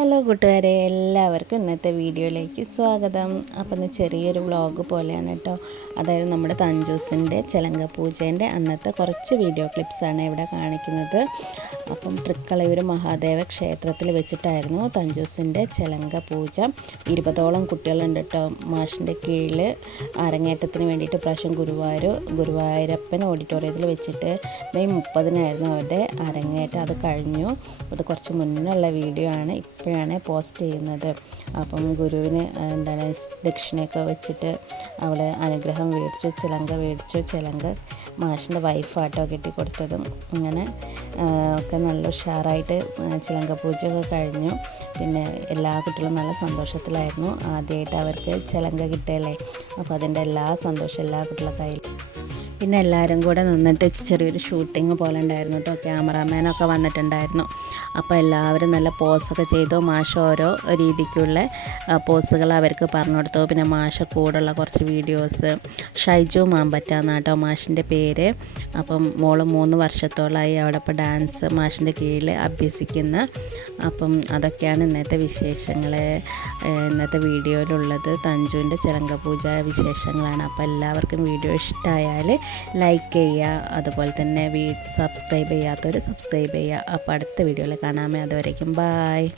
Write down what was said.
Hello കൂട്ടുകാരെ, എല്ലാവർക്കും ഇന്നത്തെ വീഡിയോയിലേക്ക് സ്വാഗതം. അപ്പം ഇന്ന് ചെറിയൊരു വ്ളോഗ് പോലെയാണ് കേട്ടോ. അതായത് നമ്മുടെ തഞ്ചൂസിൻ്റെ ചെലങ്ക പൂജേൻ്റെ അന്നത്തെ കുറച്ച് വീഡിയോ ക്ലിപ്സാണ് ഇവിടെ കാണിക്കുന്നത്. അപ്പം തൃക്കളയൂർ മഹാദേവ ക്ഷേത്രത്തിൽ വെച്ചിട്ടായിരുന്നു തഞ്ചൂസിൻ്റെ ചെലങ്ക പൂജ. 20ഓളം കുട്ടികളുണ്ട് കേട്ടോ. മാഷിൻ്റെ കീഴിൽ അരങ്ങേറ്റത്തിന് വേണ്ടിയിട്ട് പ്രാവശ്യം ഗുരുവായൂരപ്പൻ ഓഡിറ്റോറിയത്തിൽ വെച്ചിട്ട് മെയ് 30-നായിരുന്നു അവരുടെ അരങ്ങേറ്റം. അത് കഴിഞ്ഞു. അത് കുറച്ച് മുന്നുള്ള വീഡിയോ ആണ്, ഇപ്പോഴാണ് പോസ്റ്റ് ചെയ്യുന്നത്. അപ്പം ഗുരുവിന് ദക്ഷിണയൊക്കെ വെച്ചിട്ട് അവൾ അനുഗ്രഹം മേടിച്ചു, ചിലങ്ക മാഷിൻ്റെ വൈഫാട്ടോ കെട്ടിക്കൊടുത്തതും. അങ്ങനെ ഒക്കെ നല്ല ഉഷാറായിട്ട് ചിലങ്ക പൂജയൊക്കെ കഴിഞ്ഞു. പിന്നെ എല്ലാ കുട്ടികളും നല്ല സന്തോഷത്തിലായിരുന്നു. ആദ്യമായിട്ട് അവർക്ക് ചിലങ്ക കിട്ടുകയല്ലേ, അപ്പോൾ അതിൻ്റെ എല്ലാ സന്തോഷം എല്ലാ കുട്ടികളുടെ കയ്യിൽ. പിന്നെ എല്ലാവരും കൂടെ നിന്നിട്ട് ചെറിയൊരു ഷൂട്ടിങ് പോലെ ഉണ്ടായിരുന്നു കേട്ടോ. ക്യാമറാമാനൊക്കെ വന്നിട്ടുണ്ടായിരുന്നു. അപ്പോൾ എല്ലാവരും നല്ല പോസൊക്കെ ചെയ്തു. മാഷ് ഓരോ രീതിക്കുള്ള പോസുകൾ അവർക്ക് പറഞ്ഞു കൊടുത്തു. പിന്നെ മാഷ കൂടെയുള്ള കുറച്ച് വീഡിയോസ്. ഷൈജു മാമ്പറ്റാന്ന് കേട്ടോ മാഷിൻ്റെ പേര്. അപ്പം മോള് 3 വർഷത്തോളമായി അവിടെ ഇപ്പോൾ ഡാൻസ് മാഷിൻ്റെ കീഴിൽ അഭ്യസിക്കുന്ന. അപ്പം അതൊക്കെയാണ് ഇന്നത്തെ വിശേഷങ്ങൾ, ഇന്നത്തെ വീഡിയോയിലുള്ളത്. തഞ്ചുവിൻ്റെ ചിലങ്ക പൂജ വിശേഷങ്ങളാണ്. അപ്പോൾ എല്ലാവർക്കും വീഡിയോ ഇഷ്ടമായാൽ ലൈക്ക് ചെയ്യുക, അതുപോലെ തന്നെ സബ്സ്ക്രൈബ് ചെയ്യാത്തവർ സബ്സ്ക്രൈബ് ചെയ്യുക. അപ്പോൾ അടുത്ത വീഡിയോയിൽ കാണാമേ. അതുവരേക്കും ബായ്.